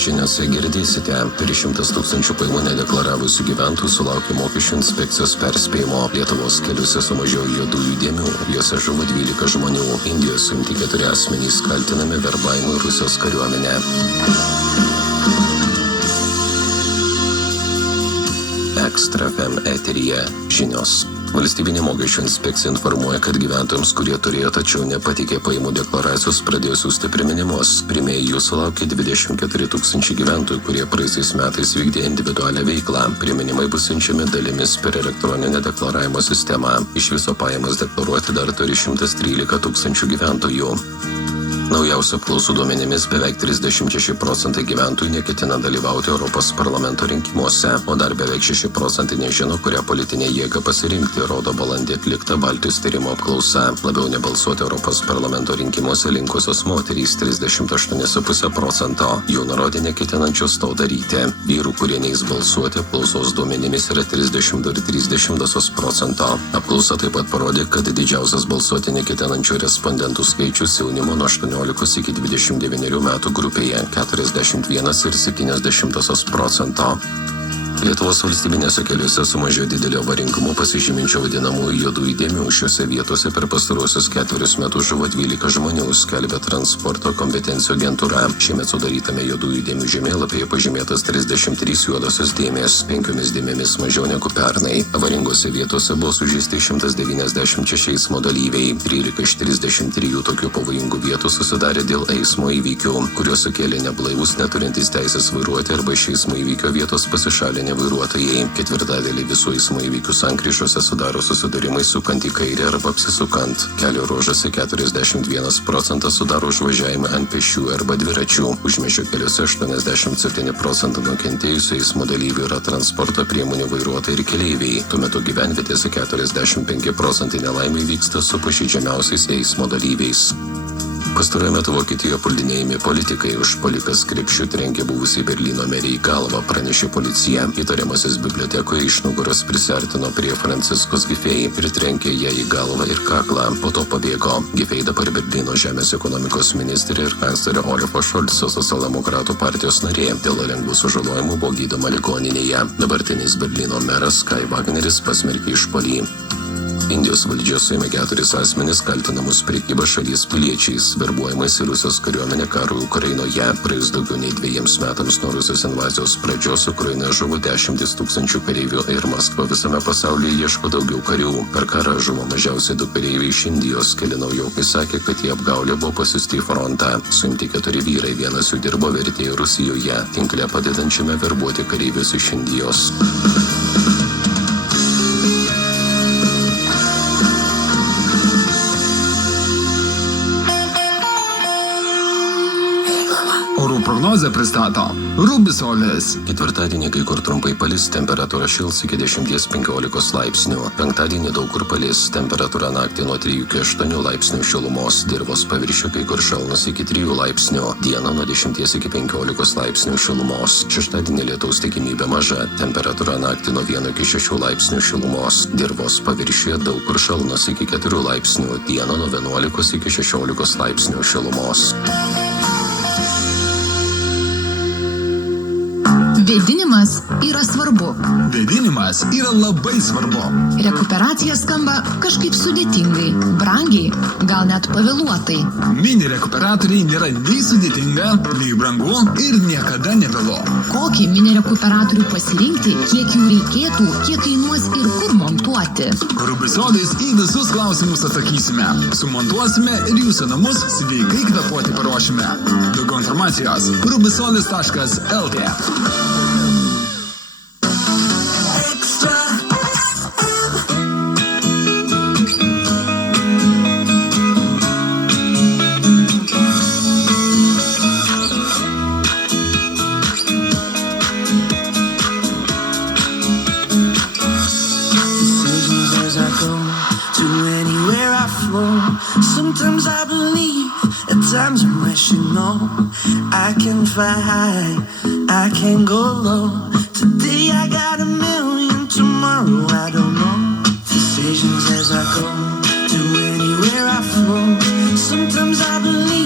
Žiniose girdėsite, per 100 000 pajamų nedeklaravusių gyventojų sulaukė mokesčių inspekcijos perspėjimo. Lietuvos keliuose sumažėjo juodųjų dėmių, juose žuvo 12 žmonių. Indijos suimti 4 asmenys kaltinami verbavimu į Rusijos kariuomenę. Ekstra FM eteryje žinios. Valstybinė mokesčių inspekcija informuoja, kad gyventojams, kurie turėjo, tačiau nepateikė pajamų deklaracijos, pradėjo siųsti priminimus. Pirmieji jų sulaukė 24 000 gyventojų, kurie praeisiais metais vykdė individualią veiklą. Priminimai bus siunčiami dalimis per elektroninę deklaravimo sistemą. Iš viso pajamas deklaruoti dar turi 113 000 gyventojų. Naujausių apklausų duomenimis beveik 36% gyventojų neketina dalyvauti Europos parlamento rinkimuose, o dar beveik 6% nežino, kurią politinę jėgą pasirinkti, rodo balandį atlikta Baltijos tyrimo apklausa. Labiau nebalsuoti Europos parlamento rinkimuose linkusios moterys 38,5%, jų nurodė neketinančios to daryti. Vyrų, kurie neis balsuoti, apklausos duomenimis yra 32,3%. Apklausa taip pat parodė, kad didžiausias balsuoti neketinančių respondentų skaičius jaunimo nuo 18 iki 29 metų grupėje 41,7%. Lietuvos valstybinėse keliuose sumažėjo didelio avaringumo pasižyminčio vadinamųjų juodųjų dėmių. Šiuose vietose per pastaruosius 4 metus žuvo 12 žmonių, skelbia transporto kompetencijų agentūra. Šiemet sudarytame juodųjų dėmių žemėlapyje pažymėtas 33 juodosios dėmės, 5 dėmėmis mažiau negu pernai. Avaringose vietose buvo sužeisti 196 eismo dalyviai. 13 iš 33 tokių pavojingų vietų susidarė dėl eismo įvykių, kuriuos sukėlė neblaivus neturintys teisės vairuoti arba iš eismo įvykio vietos pasišalinę vairuotojai. Ketvirtadalį visų eismo įvykių sankryžose sudaro susidūrimai sukant į kairę arba apsisukant. Kelio ruožuose 41% sudaro užvažiavimai ant pėsčiųjų arba dviračių. Užmiesčio keliuose 87% nukentėjusių eismo dalyvių yra transporto priemonių vairuotojai ir keleiviai. Tuo metu gyvenvietėse 45% nelaimių vyksta su pažeidžiamiausiais eismo dalyviais. Pastaruoju metu Vokietijoje puldinėjami politikai. Užpuolikas krepšiu trenkė buvusį Berlyno merį į galvą, pranešė policija. Įtariamasis bibliotekoje iš nugaros prisiartino prie Franciskos Giffey ir trenkė ją į galvą ir kaklą. Po to pabėgo. Giffey dabar Berlyno žemės ekonomikos ministrė ir kanclerio Olafo Scholzo socialdemokratų partijos narė. Dėl lengvų sužalojimų buvo gydoma ligoninėje. Dabartinis Berlyno meras Kai Wagneris pasmerkė išpuolį. Indijos valdžia suėmė 4 asmenis kaltinamus prekyba šalies piliečiais, verbuojamais į Rusijos kariuomenę karui Ukrainoje. Praėjus daugiau nei 2 metams nuo Rusijos invazijos pradžios Ukrainoje žuvo 10 000 kareivių ir Maskva visame pasaulyje ieško daugiau karių. Per karą žuvo mažiausiai 2 kareiviai iš Indijos. Keli naujokai sakė, kad jie apgaulė buvo pasiųsti į frontą. Suimti 4 vyrai, vienas jų dirbo vertėjų Rusijoje, tinkle padedančiame verbuoti kareivius iš Indijos. Prognozę pristato Rubisolis. Ketvirtadienį kai kur trumpai palis, temperatūra šils iki 10-15 laipsnių. Penktadienį daug kur palis, temperatūra naktį nuo 3 iki 8 laipsnių šilumos. Dirvos paviršių kai kur šalnos iki 3 laipsnių. Dieną nuo 10 iki 15 laipsnių šilumos. Šeštadienį lietaus tikimybė maža, temperatūra naktį nuo 1 iki 6 laipsnių šilumos. Dirvos paviršiuje daug kur šalnos iki 4 laipsnių. Dieną nuo 11 iki 16 laipsnių šilumos. Vėdinimas yra svarbu. Vėdinimas yra labai svarbu. Rekuperacija skamba kažkaip sudėtingai, brangiai, gal net pavėluotai. Mini rekuperatoriai nėra nei sudėtinga, nei brangu ir niekada nevėlu. Kokį mini rekuperatorių pasirinkti, kiek jų reikėtų, kiek kainuos ir kur montuoti? Rubisolis į visus klausimus atsakysime. Sumontuosime ir jūsų namus sveikai kvėpuoti paruošime. Daugiau informacijos rubisolis.lt. Sometimes I believe, at times I'm rational. I can fly high, I can go low. Today I got 1 million, tomorrow I don't know. I go, to anywhere I flow. Sometimes I believe